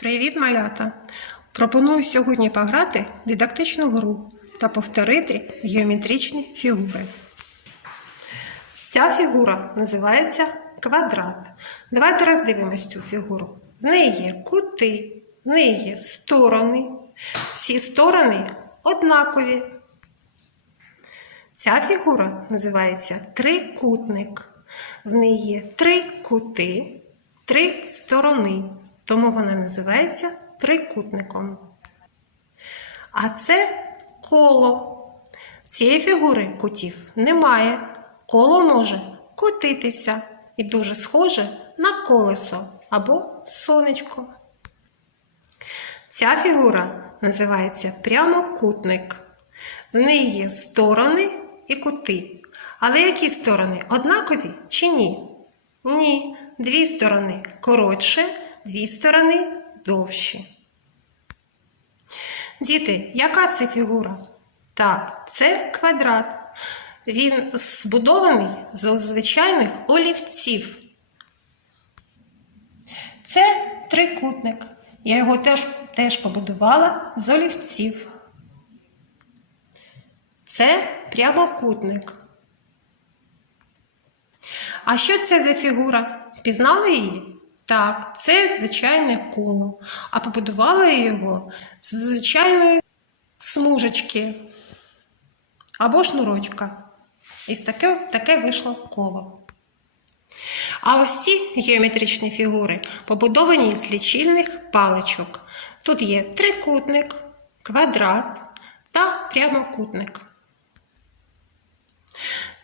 Привіт, малята! Пропоную сьогодні пограти в дидактичну гру та повторити геометричні фігури. Ця фігура називається квадрат. Давайте роздивимось цю фігуру. В неї є кути, в неї є сторони. Всі сторони однакові. Ця фігура називається трикутник. В неї є три кути, три сторони, тому вона називається трикутником. А це коло. В цієї фігури кутів немає. Коло може котитися і дуже схоже на колесо або сонечко. Ця фігура називається прямокутник. В неї є сторони і кути. Але які сторони? Однакові чи ні? Ні. Дві сторони коротше, дві сторони довші. Діти, яка це фігура? Так, це квадрат. Він збудований з звичайних олівців. Це трикутник. Я його теж, теж побудувала з олівців. Це прямокутник. А що це за фігура? Впізнали її? Так, це звичайне коло. А побудувала я його з звичайної смужечки або шнурочка. І таке, таке вийшло коло. А ось ці геометричні фігури побудовані з лічильних паличок. Тут є трикутник, квадрат та прямокутник.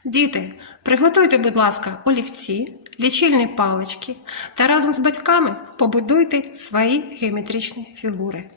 Діти, приготуйте, будь ласка, олівці, лічильні палички та разом з батьками побудуйте свої геометричні фігури.